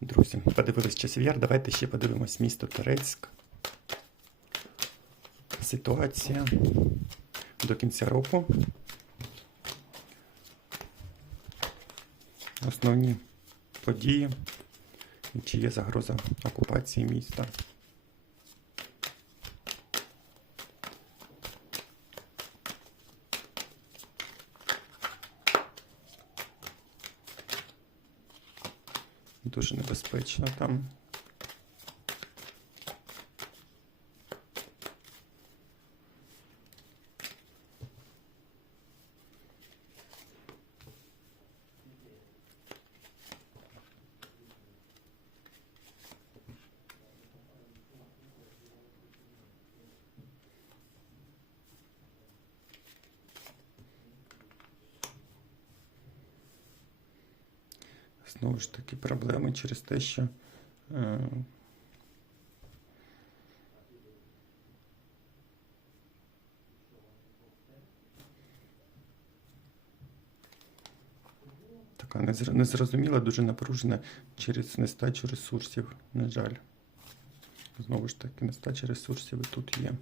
Друзі, подивились часів'яр. Давайте ще подивимось місто Терецьк. Ситуація до кінця року. Основні події. Чи є загроза окупації міста? Дуже небезпечно там. Знову ж таки, проблеми через те, що е, така незрозуміла, дуже напружена через нестачу ресурсів, на жаль. Знову ж таки, нестача ресурсів і тут є.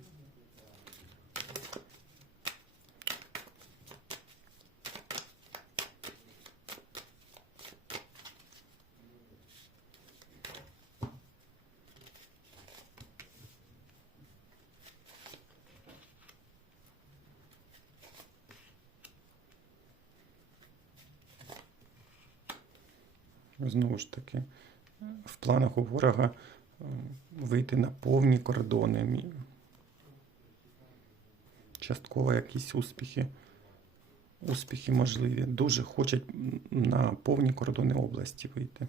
Знову ж таки, в планах у ворога е, вийти на повні кордони. Частково якісь успіхи, успіхи можливі. Дуже хочуть на повні кордони області вийти.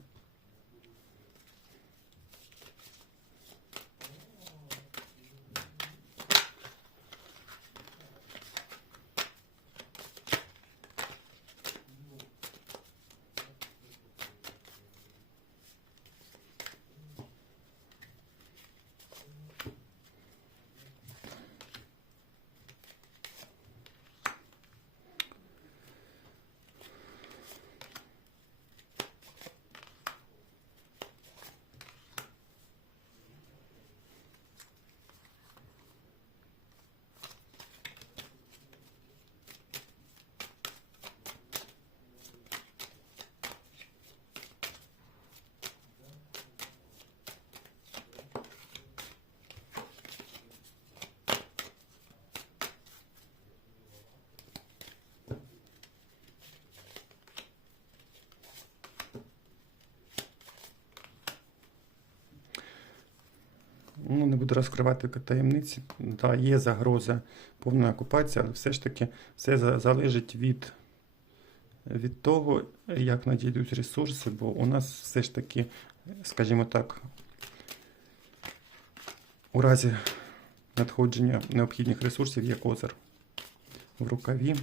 Ну, не буду розкривати таємниці. Да, є загроза повної окупації, але все ж таки все залежить від, від того, як надійдуть ресурси, бо у нас все ж таки, скажімо так, у разі надходження необхідних ресурсів є козир в рукаві.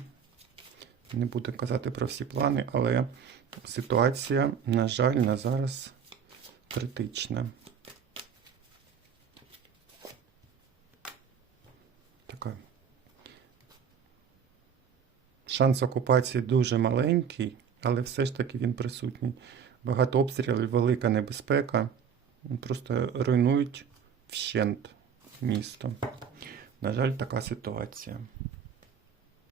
Не буду казати про всі плани, але ситуація, на жаль, на зараз критична. така. Шанс окупації дуже маленький, але все ж таки він присутній. Багато обстрілів, велика небезпека. Просто руйнують вщент місто. На жаль, така ситуація.